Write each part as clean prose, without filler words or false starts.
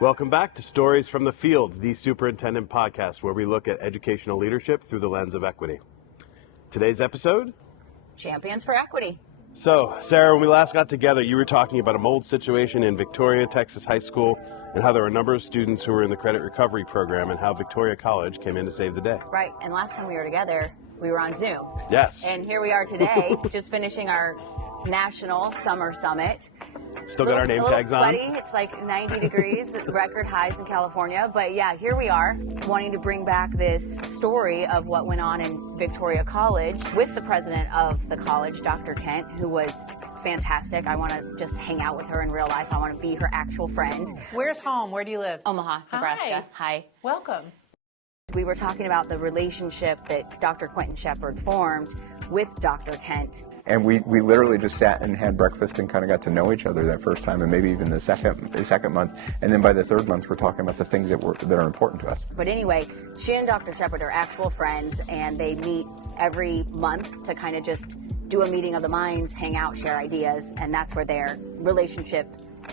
Welcome back to Stories from the Field, the Superintendent Podcast, where we look at educational leadership through the lens of equity. Today's episode? Champions for Equity. So, Sarah, when we last got together, you were talking about a mold situation in Victoria, Texas High School, and how there were a number of students who were in the credit recovery program and how Victoria College came in to save the day. Right, and last time we were together, we were on Zoom. Yes. And here we are today, just finishing our National Summer Summit. Still got our name tags on. Sweaty. It's like 90 degrees, record highs in California. But yeah, here we are, wanting to bring back this story of what went on in Victoria College with the president of the college, Dr. Kent, who was fantastic. I want to just hang out with her in real life. I want to be her actual friend. Where's home? Where do you live? Omaha, Nebraska. Hi. Welcome. We were talking about the relationship that Dr. Quintin Shepherd formed with Dr. Kent. And we literally just sat and had breakfast and kind of got to know each other that first time, and maybe even the second month. And then by the third month, we're talking about the things that are important to us. But anyway, she and Dr. Shepherd are actual friends, and they meet every month to kind of just do a meeting of the minds, hang out, share ideas, and that's where their relationship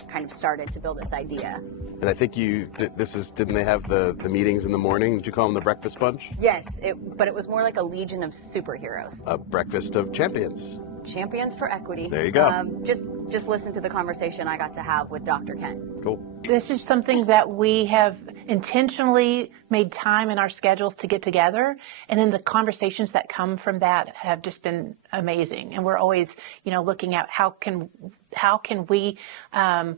kind of started to build this idea. And I think didn't they have the meetings in the morning? Did you call them the breakfast bunch? Yes, but it was more like a legion of superheroes. A breakfast of champions. Champions for Equity. There you go. Just listen to the conversation I got to have with Dr. Kent. Cool. This is something that we have intentionally made time in our schedules to get together, and then the conversations that come from that have just been amazing. And we're always, looking at how can we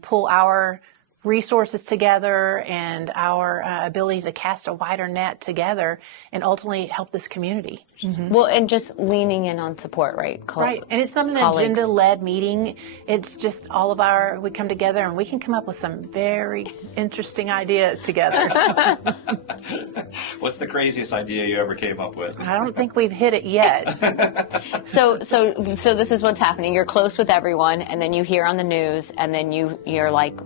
pull our resources together and our ability to cast a wider net together and ultimately help this community. Mm-hmm. Well, and just leaning in on support, right? Right, and it's not an agenda-led meeting. It's just we come together and we can come up with some very interesting ideas together. What's the craziest idea you ever came up with? I don't think we've hit it yet. So this is what's happening. You're close with everyone, and then you hear on the news, and then you're like,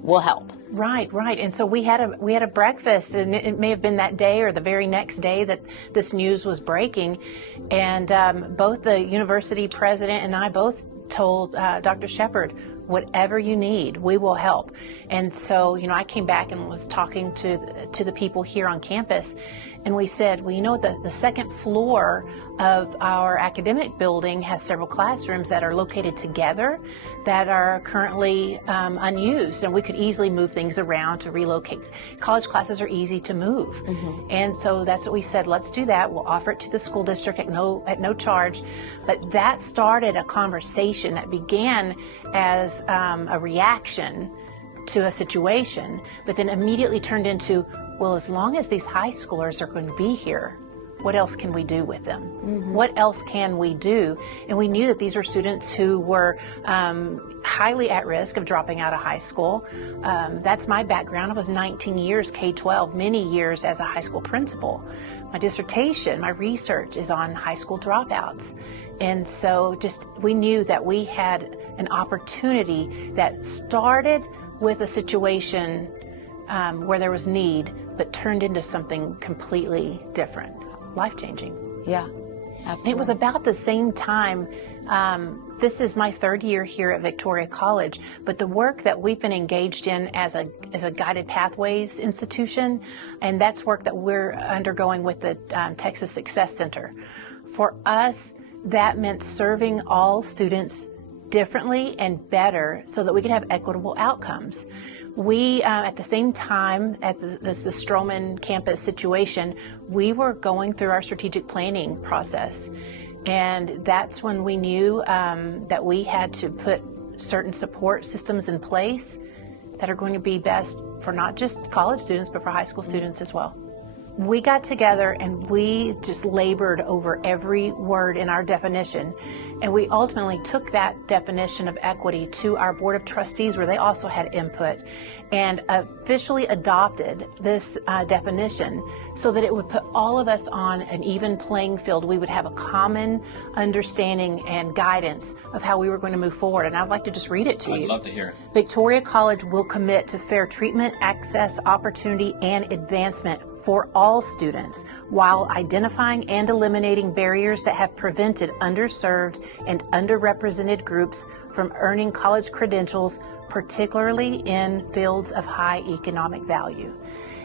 we'll help. Right. And so we had a breakfast, and it may have been that day or the very next day that this news was breaking, and both the university president and I both told Dr. Shepherd, whatever you need, we will help. And so, I came back and was talking to the people here on campus, and we said, well, the second floor of our academic building has several classrooms that are located together that are currently unused, and we could easily move things around to relocate. College classes are easy to move. Mm-hmm. And so that's what we said, let's do that. We'll offer it to the school district at no charge. But that started a conversation that began as a reaction to a situation, but then immediately turned into, well, as long as these high schoolers are going to be here, what else can we do with them? Mm-hmm. What else can we do? And we knew that these were students who were highly at risk of dropping out of high school. That's my background. I was 19 years K-12, many years as a high school principal. My dissertation, my research is on high school dropouts. And so we knew that we had an opportunity that started with a situation where there was need, but turned into something completely different, life-changing. Yeah, absolutely. It was about the same time. This is my third year here at Victoria College, but the work that we've been engaged in as a guided pathways institution, and that's work that we're undergoing with the Texas Success Center. For us, that meant serving all students differently and better so that we could have equitable outcomes. We, at the same time, at the Stroman campus situation, we were going through our strategic planning process. And that's when we knew that we had to put certain support systems in place that are going to be best for not just college students, but for high school students as well. We got together and we just labored over every word in our definition. And we ultimately took that definition of equity to our Board of Trustees, where they also had input, and officially adopted this definition so that it would put all of us on an even playing field. We would have a common understanding and guidance of how we were going to move forward. And I'd like to just read it to you. I'd love to hear it. Victoria College will commit to fair treatment, access, opportunity, and advancement for all students while identifying and eliminating barriers that have prevented underserved and underrepresented groups from earning college credentials, particularly in fields of high economic value.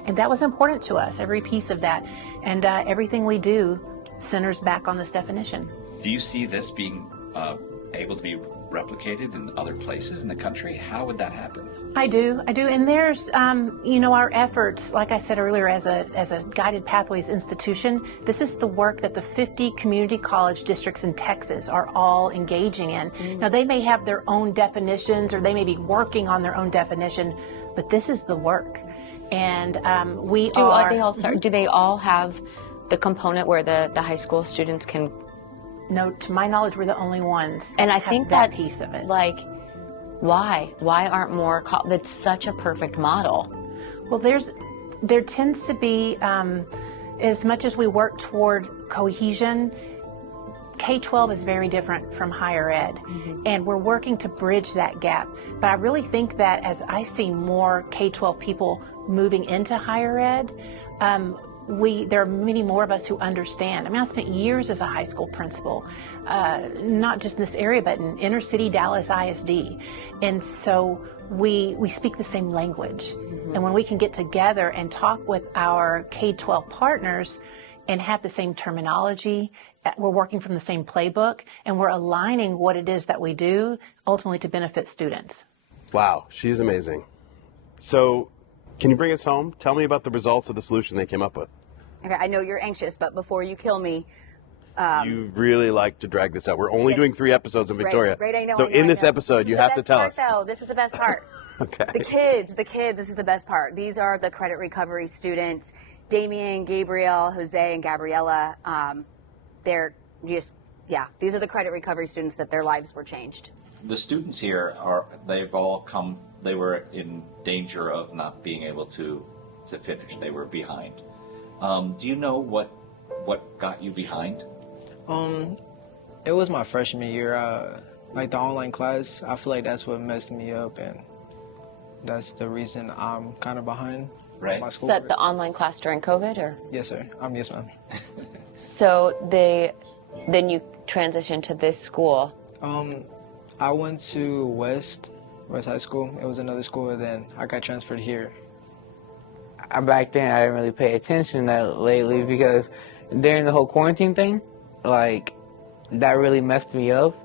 And that was important to us, every piece of that. And everything we do centers back on this definition. Do you see this being able to be replicated in other places in the country? How would that happen? I do. And there's, our efforts, like I said earlier, as a Guided Pathways institution, this is the work that the 50 community college districts in Texas are all engaging in. Now, they may have their own definitions, or they may be working on their own definition, but this is the work. And Do they all have the component where the high school students can? No, to my knowledge, we're the only ones. And I have think that that's piece of it. Like, why aren't more? That's such a perfect model. Well, there tends to be, as much as we work toward cohesion, K-12 is very different from higher ed, and we're working to bridge that gap. But I really think that as I see more K-12 people moving into higher ed, there are many more of us who understand. I mean, I spent years as a high school principal, not just in this area, but in inner city Dallas ISD. And so we speak the same language. And when we can get together and talk with our K-12 partners and have the same terminology, we're working from the same playbook, and we're aligning what it is that we do ultimately to benefit students. Wow, she's amazing. So, can you bring us home? Tell me about the results of the solution they came up with. Okay, I know you're anxious, but before you kill me, you really like to drag this out. We're only doing 3 episodes in Victoria. Right, I know. So in this episode, you have to tell us. This is the best part. Okay. The kids, this is the best part. These are the credit recovery students, Damien, Gabriel, Jose, and Gabriella. They're just, these are the credit recovery students that their lives were changed. The students here they were in danger of not being able to finish. They were behind. Do you know what got you behind? It was my freshman year. Like the online class, I feel like that's what messed me up, and that's the reason I'm kind of behind my school. Is that the online class during COVID, or? Yes, sir. Yes, ma'am. So then you transitioned to this school. I went to West High School. It was another school, and then I got transferred here. Back then, I didn't really pay attention to that lately because during the whole quarantine thing, like, that really messed me up.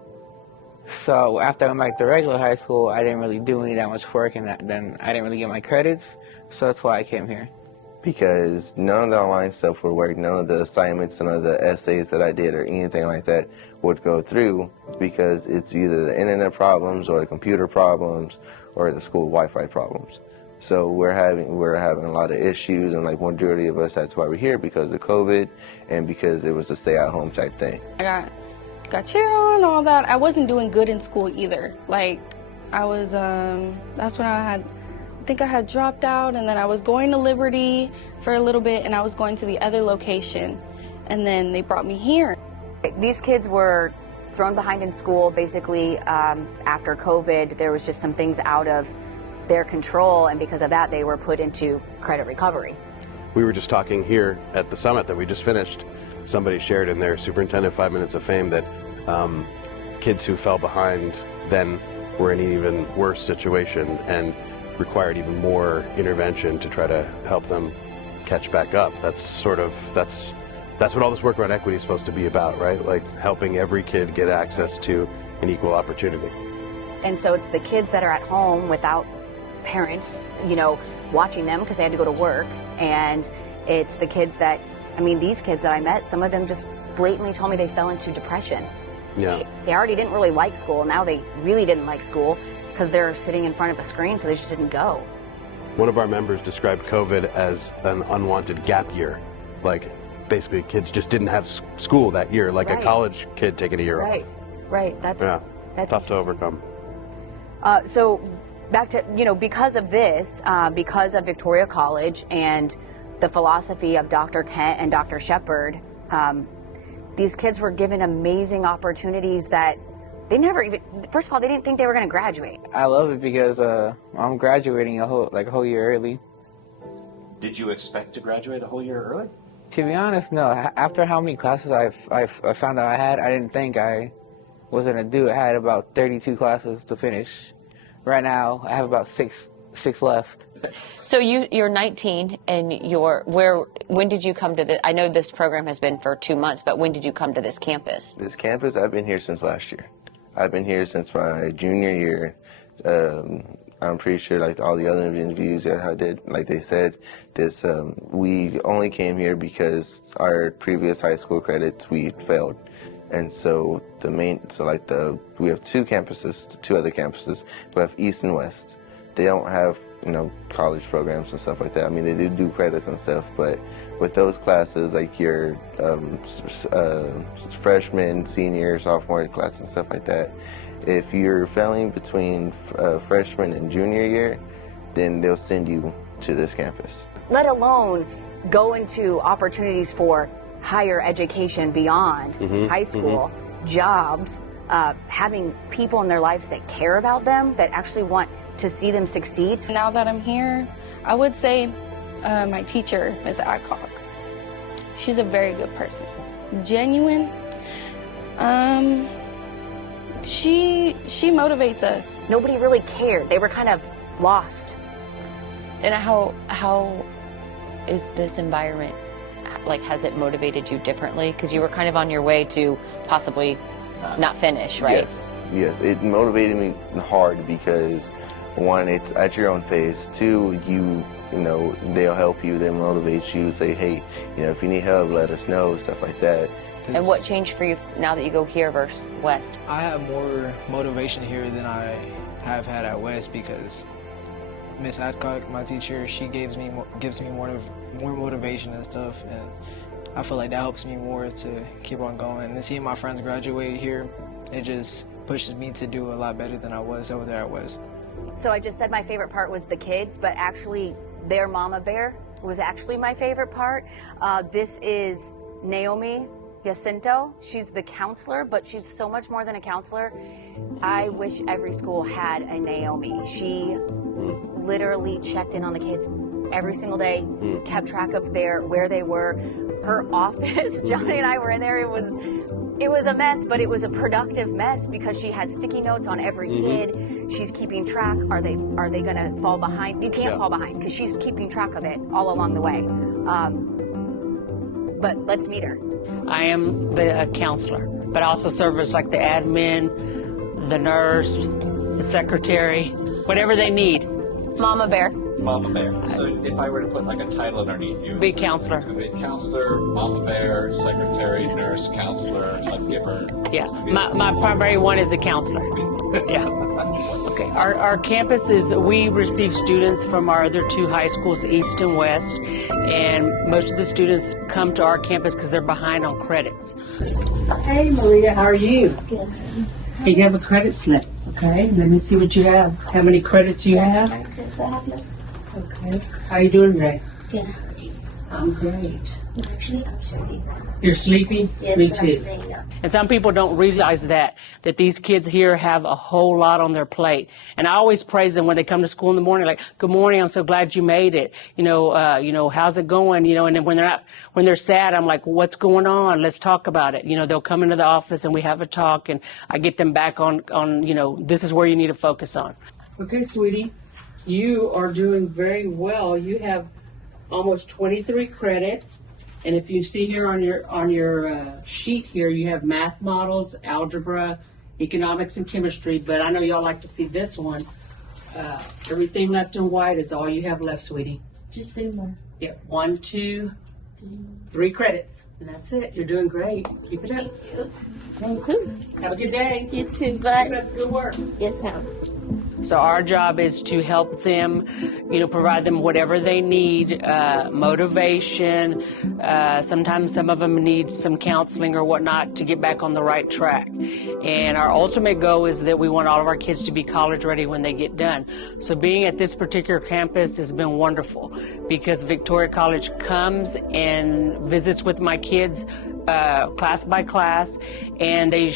So after I went back to regular high school, I didn't really do any that much work, and then I didn't really get my credits. So that's why I came here. Because none of the online stuff would work, none of the assignments, none of the essays that I did or anything like that would go through, because it's either the internet problems or the computer problems or the school Wi-Fi problems. So we're having a lot of issues, and like majority of us, that's why we're here, because of COVID and because it was a stay-at-home type thing. I got cheated on and all that. I wasn't doing good in school either. Like, I was, that's when I think I had dropped out, and then I was going to Liberty for a little bit, and I was going to the other location, and then they brought me here. These kids were thrown behind in school basically after COVID. There was just some things out of their control, and because of that they were put into credit recovery. We were just talking here at the summit that we just finished. Somebody shared in their Superintendent 5 Minutes of Fame that kids who fell behind then were in an even worse situation and required even more intervention to try to help them catch back up. That's what all this work around equity is supposed to be about, right? Like helping every kid get access to an equal opportunity. And so it's the kids that are at home without parents, watching them because they had to go to work. And it's the kids that, these kids that I met, some of them just blatantly told me they fell into depression. Yeah. They already didn't really like school. Now they really didn't like school because they're sitting in front of a screen, so they just didn't go. One of our members described COVID as an unwanted gap year. Like, basically, kids just didn't have school that year, like a college kid taking a year off. Right. That's tough to overcome. So back to, because of this, because of Victoria College and the philosophy of Dr. Kent and Dr. Shepherd, these kids were given amazing opportunities that they never even, first of all, they didn't think they were going to graduate. I love it because I'm graduating a whole year early. Did you expect to graduate a whole year early? To be honest, no. After how many classes I found out I had, I didn't think I was going to do it. I had about 32 classes to finish. Right now, I have about six left. So you're 19, and when did you come to this? I know this program has been for 2 months, but when did you come to this campus? This campus, I've been here since last year. I've been here since my junior year. I'm pretty sure, like all the other interviews that I did, like they said, we only came here because our previous high school credits we failed, and so we have two other campuses. We have East and West. They don't have college programs and stuff like that. I mean, they do credits and stuff, but with those classes, like your freshman, senior, sophomore classes and stuff like that, if you're failing between freshman and junior year, then they'll send you to this campus. Let alone go into opportunities for higher education beyond high school, jobs, having people in their lives that care about them, that actually want to see them succeed. Now that I'm here, I would say my teacher, Ms. Adcock, she's a very good person. Genuine. She motivates us. Nobody really cared. They were kind of lost. And how is this environment, like, has it motivated you differently? Because you were kind of on your way to possibly not finish, right? Yes, it motivated me hard because, one, it's at your own pace. Two, they'll help you, they'll motivate you, say, hey, if you need help, let us know, stuff like that. And what changed for you now that you go here versus West? I have more motivation here than I have had at West because Miss Adcock, my teacher, she gives me more motivation and stuff, and I feel like that helps me more to keep on going. And seeing my friends graduate here, it just pushes me to do a lot better than I was over there at West. So I just said my favorite part was the kids, but actually their mama bear was actually my favorite part. This is Naomi Jacinto. She's the counselor, but she's so much more than a counselor. I wish every school had a Naomi. She literally checked in on the kids every single day, kept track of where they were. Her office, Johnny and I were in there, it was a mess, but it was a productive mess because she had sticky notes on every kid. She's keeping track. Are they gonna fall behind? You can't fall behind because she's keeping track of it all along the way. But let's meet her. I am the counselor, but I also serve as like the admin, the nurse, the secretary, whatever they need. Mama bear. Mama bear. So if I were to put like a title underneath you, be counselor. Be counselor, mama bear, secretary, nurse, counselor, hug giver. Yeah, my primary one is a counselor. Yeah. Okay. Our campus we receive students from our other two high schools, East and West, and most of the students come to our campus because they're behind on credits. Hey Maria, how are you? Good. Hey, you have a credit slip. Okay, let me see what you have. How many credits you have? So I have lots. Okay. How are you doing today? Good. I'm great. Actually, I'm sleepy. You're sleepy? Yes, me I'm too. staying up. And some people don't realize that these kids here have a whole lot on their plate. And I always praise them when they come to school in the morning, like, good morning, I'm so glad you made it. How's it going? And then when they're sad, I'm like, what's going on? Let's talk about it. They'll come into the office and we have a talk and I get them back on, this is where you need to focus on. Okay, sweetie, you are doing very well. You have almost 23 credits. And if you see here on your sheet here, you have math models, algebra, economics, and chemistry. But I know y'all like to see this one. Everything left in white is all you have left, sweetie. Just 3 more. Yeah, 1, 2, 3 credits. And that's it. You're doing great. Keep it up. Thank you. Have a good day. You too. Bye. Keep up good work. Yes, ma'am. So our job is to help them, provide them whatever they need, motivation. Sometimes some of them need some counseling or whatnot to get back on the right track. And our ultimate goal is that we want all of our kids to be college ready when they get done. So being at this particular campus has been wonderful because Victoria College comes and visits with my kids class by class, and they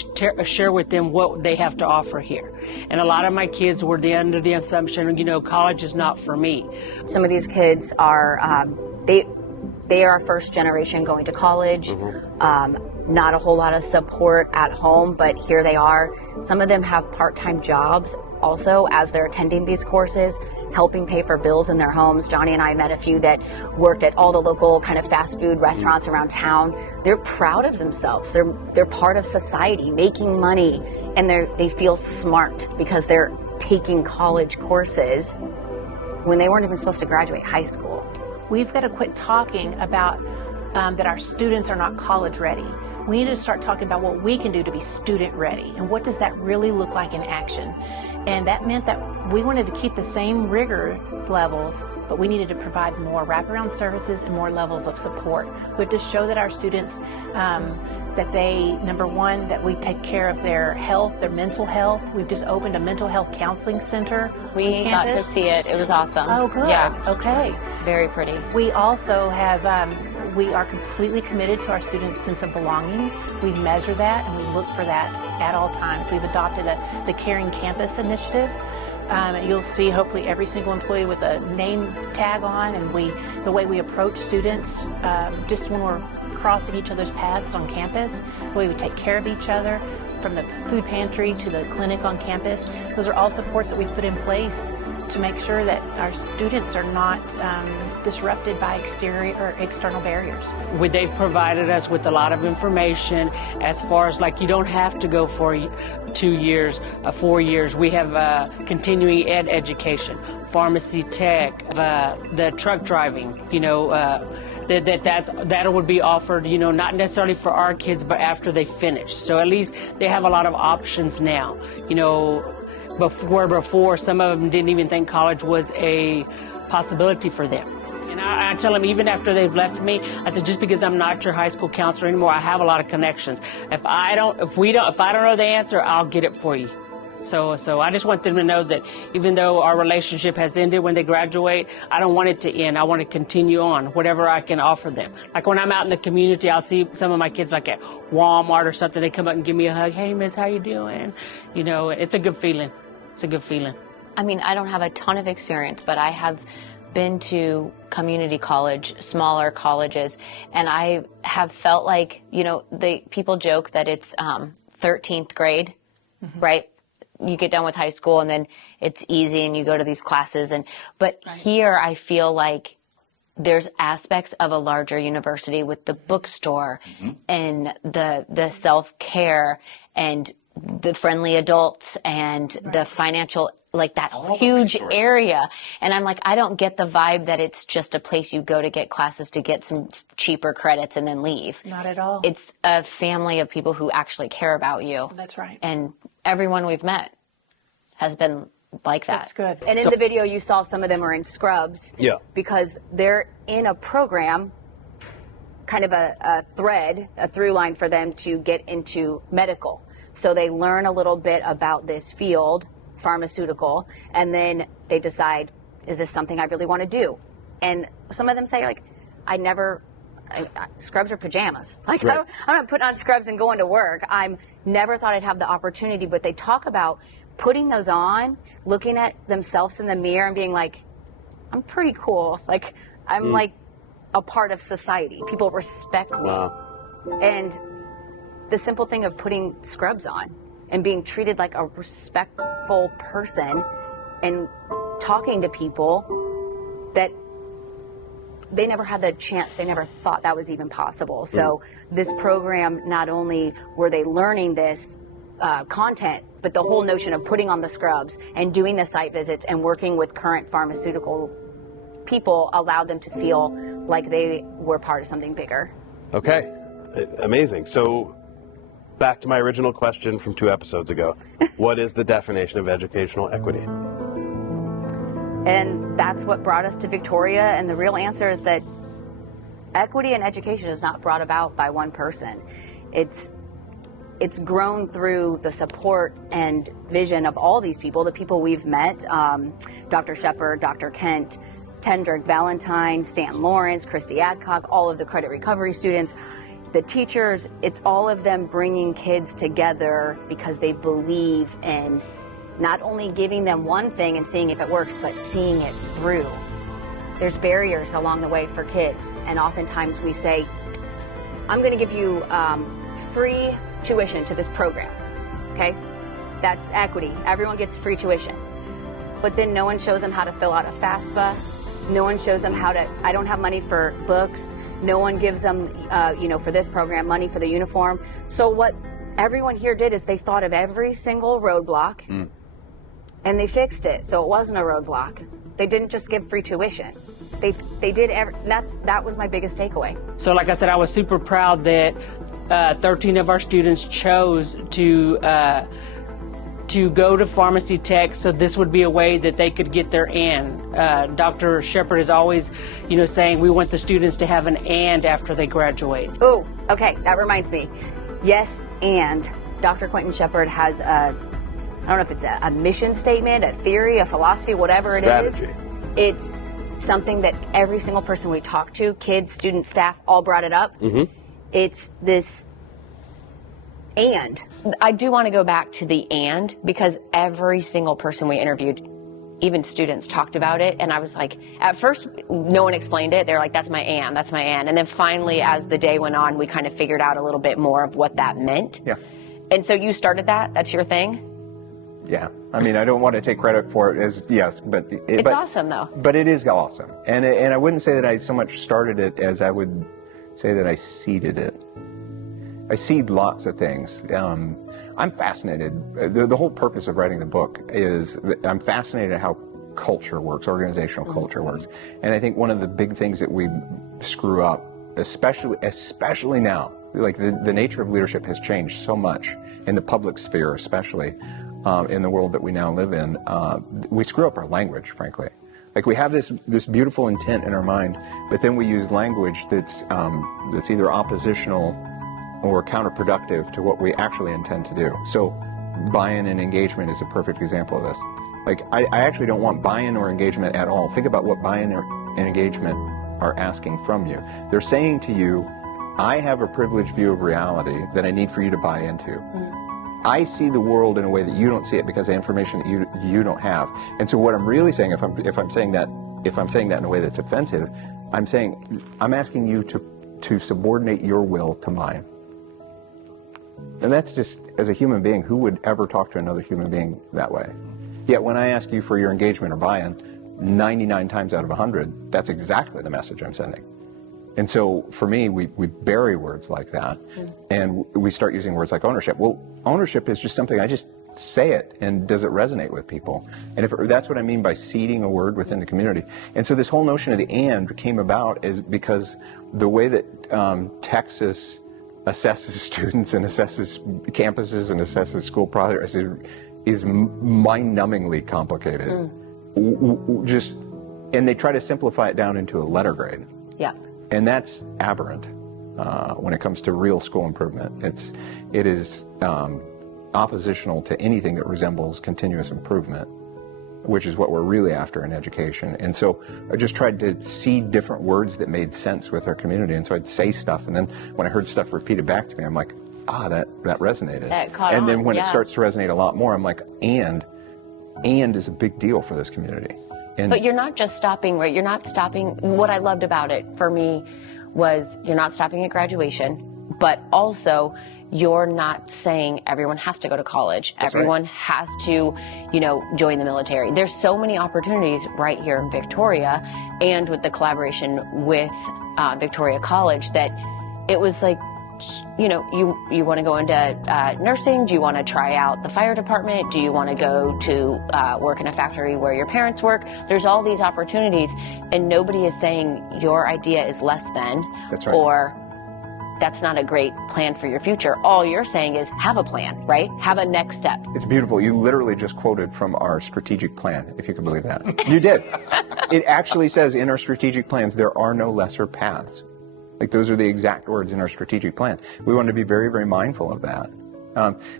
share with them what they have to offer here. And a lot of my kids were under the assumption, you know, college is not for me. Some of these kids are, they are first generation going to college. Not a whole lot of support at home, but here they are. Some of them have part-time jobs also as they're attending these courses, helping pay for bills in their homes. Johnny and I met a few that worked at all the local kind of fast food restaurants around town. They're proud of themselves. They're part of society, making money, and they feel smart because they're taking college courses when they weren't even supposed to graduate high school. We've got to quit talking about that our students are not college ready. We need to start talking about what we can do to be student ready, and what does that really look like in action. And that meant that we wanted to keep the same rigor levels, but we needed to provide more wraparound services and more levels of support. We have to show that our students, that they, number one, that we take care of their health, their mental health. We've just opened a mental health counseling center. We got to see it. It was awesome. Oh, good. Yeah. Okay. Very pretty. We also have, we are completely committed to our students' sense of belonging. We measure that and we look for that at all times. We've adopted the Caring Campus initiative. You'll see hopefully every single employee with a name tag on, and the way we approach students, just when we're crossing each other's paths on campus, the way we take care of each other, from the food pantry to the clinic on campus. Those are all supports that we've put in place to make sure that our students are not disrupted by exterior or external barriers. They've provided us with a lot of information as far as, like, you don't have to go for 2 years, 4 years. We have continuing ed education, pharmacy tech, the truck driving, you know, that would be offered, you know, not necessarily for our kids, but after they finish. So at least they have a lot of options now, you know. Before some of them didn't even think college was a possibility for them. And I tell them, even after they've left me, I said, just because I'm not your high school counselor anymore, I have a lot of connections. If I don't know the answer, I'll get it for you. So I just want them to know that even though our relationship has ended when they graduate, I don't want it to end. I want to continue on, whatever I can offer them. Like when I'm out in the community, I'll see some of my kids like at Walmart or something. They come up and give me a hug. Hey, miss, how you doing? You know, it's a good feeling. It's a good feeling. I mean, I don't have a ton of experience, but I have been to community college, smaller colleges, and I have felt like, you know, people joke that it's 13th grade, right? You get done with high school and then it's easy and you go to these classes, but here I feel like there's aspects of a larger university with the bookstore and the self-care and the friendly adults and the financial, like that huge area. And I'm like, I don't get the vibe that it's just a place you go to get classes to get some cheaper credits and then leave. Not at all. It's a family of people who actually care about you. That's right. And everyone we've met has been like that. That's good. And in the video you saw some of them are in scrubs. Yeah. Because they're in a program, kind of a through line for them to get into medical. So they learn a little bit about this field, pharmaceutical, and then they decide, is this something I really want to do? And some of them say, like, scrubs are pajamas. Like, right. I'm not putting on scrubs and going to work. I never thought I'd have the opportunity, but they talk about putting those on, looking at themselves in the mirror and being like, I'm pretty cool. Like, I'm like a part of society. People respect me. And the simple thing of putting scrubs on and being treated like a respectful person and talking to people that they never had the chance, they never thought that was even possible. So this program, not only were they learning this content, but the whole notion of putting on the scrubs and doing the site visits and working with current pharmaceutical people allowed them to feel like they were part of something bigger. Okay, amazing. So back to my original question from 2 episodes ago. What is the definition of educational equity? And that's what brought us to Victoria, and the real answer is that equity in education is not brought about by one person. It's grown through the support and vision of all these people, the people we've met, Dr. Shepherd, Dr. Kent, Tendrick Valentine, Stan Lawrence, Christy Adcock, all of the credit recovery students. the teachers, it's all of them bringing kids together because they believe in not only giving them one thing and seeing if it works, but seeing it through. There's barriers along the way for kids, and oftentimes we say, I'm going to give you free tuition to this program, okay? That's equity. Everyone gets free tuition. But then no one shows them how to fill out a FAFSA. No one shows them how to, I don't have money for books. No one gives them, for this program, money for the uniform. So what everyone here did is they thought of every single roadblock and they fixed it. So it wasn't a roadblock. They didn't just give free tuition. They did, that was my biggest takeaway. So like I said, I was super proud that 13 of our students chose to go to pharmacy tech, so this would be a way that they could get their and. Dr. Shepherd is always, saying we want the students to have an and after they graduate. Oh, okay, that reminds me. Yes, and Dr. Quintin Shepherd has I don't know if it's a mission statement, a theory, a philosophy, whatever it is. It's something that every single person we talk to, kids, students, staff, all brought it up. It's this and. I do want to go back to the and, because every single person we interviewed, even students, talked about it. And I was like, at first, no one explained it. They're like, that's my and, that's my and. And then finally, as the day went on, we kind of figured out a little bit more of what that meant. Yeah. And so you started that? That's your thing? Yeah. I mean, I don't want to take credit for it as, yes, but... It's awesome, though. But it is awesome. And I wouldn't say that I so much started it as I would say that I seeded it. I seed lots of things. I'm fascinated. The whole purpose of writing the book is that I'm fascinated at how culture works, organizational culture works. And I think one of the big things that we screw up, especially now, like the nature of leadership has changed so much in the public sphere, especially in the world that we now live in. We screw up our language, frankly. Like, we have this beautiful intent in our mind, but then we use language that's either oppositional or counterproductive to what we actually intend to do. So buy-in and engagement is a perfect example of this. Like, I actually don't want buy-in or engagement at all. Think about what buy-in and engagement are asking from you. They're saying to you, I have a privileged view of reality that I need for you to buy into. I see the world in a way that you don't see it because of information that you don't have. And so what I'm really saying, if I'm saying that in a way that's offensive, I'm asking you to subordinate your will to mine. And that's just, as a human being, who would ever talk to another human being that way? Yet when I ask you for your engagement or buy-in, 99 times out of 100, that's exactly the message I'm sending. And so for me, we bury words like that, and we start using words like ownership. Well, ownership is just something, I just say it, and does it resonate with people? And that's what I mean by seeding a word within the community. And so this whole notion of the and came about is because the way that Texas assesses students and assesses campuses and assesses school progress is mind-numbingly complicated. And they try to simplify it down into a letter grade. Yeah. And that's aberrant when it comes to real school improvement. It is oppositional to anything that resembles continuous improvement, which is what we're really after in education. And so I just tried to seed different words that made sense with our community. And so I'd say stuff, and then when I heard stuff repeated back to me, I'm like, that resonated. That caught and then on, when it starts to resonate a lot more, I'm like, and is a big deal for this community. But you're not just stopping, right? You're not stopping. What I loved about it for me was you're not stopping at graduation, but also you're not saying everyone has to go to college. That's everyone right. has to, join the military. There's so many opportunities right here in Victoria, and with the collaboration with Victoria College, that it was like, you want to go into nursing? Do you want to try out the fire department? Do you want to go to work in a factory where your parents work? There's all these opportunities, and nobody is saying your idea is less than. That's right. Or that's not a great plan for your future. All you're saying is have a plan, right? Have a next step. It's beautiful. You literally just quoted from our strategic plan, if you can believe that. You did. It actually says in our strategic plans, there are no lesser paths. Like, those are the exact words in our strategic plan. We want to be very, very mindful of that.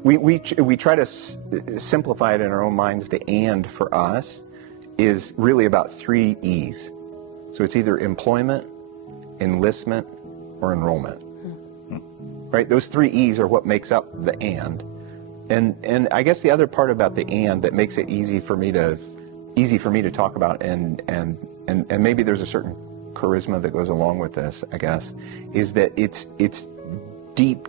We try to simplify it in our own minds. The and for us is really about 3 E's. So it's either employment, enlistment, or enrollment. right? Those 3 E's are what makes up the and. And I guess the other part about the and that makes it easy for me to talk about, and maybe there's a certain charisma that goes along with this, I guess, is that it's deep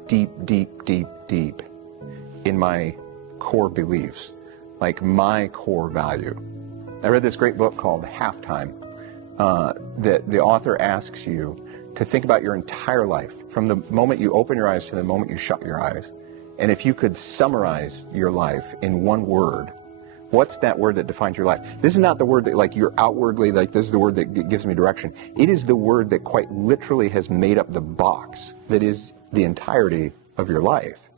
in my core beliefs, like my core value. I read this great book called Halftime, that the author asks you to think about your entire life, from the moment you open your eyes to the moment you shut your eyes. And if you could summarize your life in one word, what's that word that defines your life? This is not the word that, like, you're outwardly, like, this is the word that gives me direction. It is the word that quite literally has made up the box that is the entirety of your life,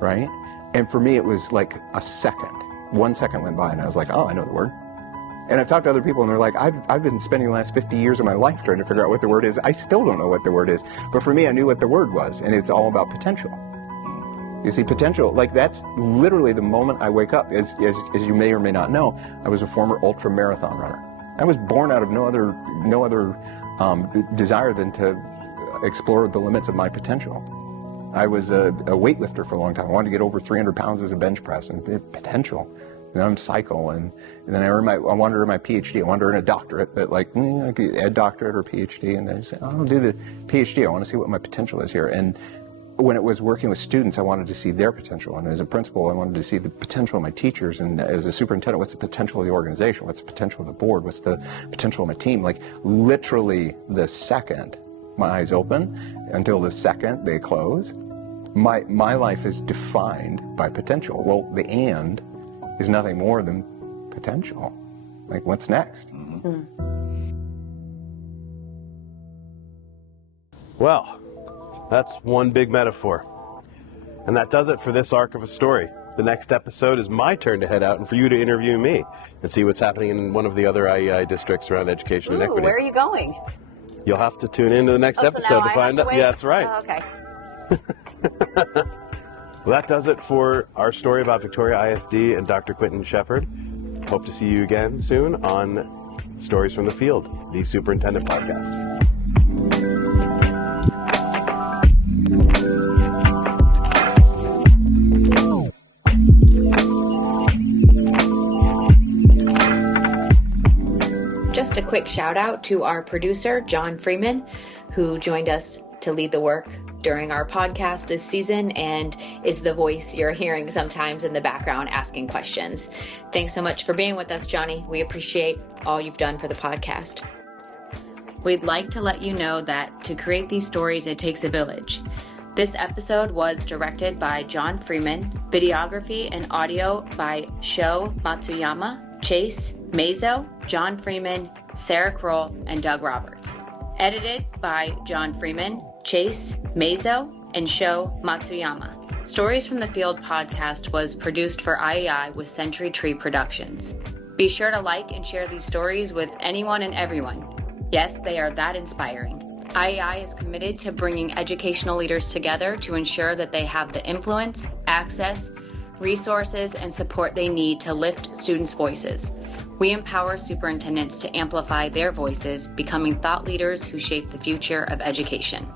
right? And for me, it was like a second. 1 second went by, and I was like, oh, I know the word. And I've talked to other people, and they're like, I've been spending the last 50 years of my life trying to figure out what the word is. I still don't know what the word is. But for me, I knew what the word was, and it's all about potential. You see, potential, like, that's literally the moment I wake up. As you may or may not know, I was a former ultra marathon runner. I was born out of no other desire than to explore the limits of my potential. I was a weightlifter for a long time. I wanted to get over 300 pounds as a bench press, and potential. You know, I'm cycle, and then I wanted to earn my PhD. I wanted to earn a doctorate, but like, I could add doctorate or PhD, and I said, I'll do the PhD. I want to see what my potential is here. And when it was working with students, I wanted to see their potential. And as a principal, I wanted to see the potential of my teachers. And as a superintendent, what's the potential of the organization? What's the potential of the board? What's the potential of my team? Like, literally the second my eyes open until the second they close, my life is defined by potential. Well, the and is nothing more than potential. Like, what's next? Mm-hmm. Well, that's one big metaphor. And that does it for this arc of a story. The next episode is my turn to head out and for you to interview me and see what's happening in one of the other IEI districts around education and equity. Where are you going? You'll have to tune in to the next episode to find out. Yeah, that's right. Oh, okay. Well, that does it for our story about Victoria ISD and Dr. Quintin Shepherd. Hope to see you again soon on Stories from the Field, the Superintendent Podcast. Just a quick shout out to our producer, John Freeman, who joined us to lead the work during our podcast this season and is the voice you're hearing sometimes in the background asking questions. Thanks so much for being with us, Johnny. We appreciate all you've done for the podcast. We'd like to let you know that to create these stories, it takes a village. This episode was directed by John Freeman, videography and audio by Sho Matsuyama, Chase Mazo, John Freeman, Sara Croll, and Doug Roberts. Edited by John Freeman, Chase Mazo, and Sho Matsuyama. Stories from the Field podcast was produced for IEI with Century Tree Productions. Be sure to like and share these stories with anyone and everyone. Yes, they are that inspiring. IEI is committed to bringing educational leaders together to ensure that they have the influence, access, resources, and support they need to lift students' voices. We empower superintendents to amplify their voices, becoming thought leaders who shape the future of education.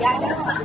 Yeah.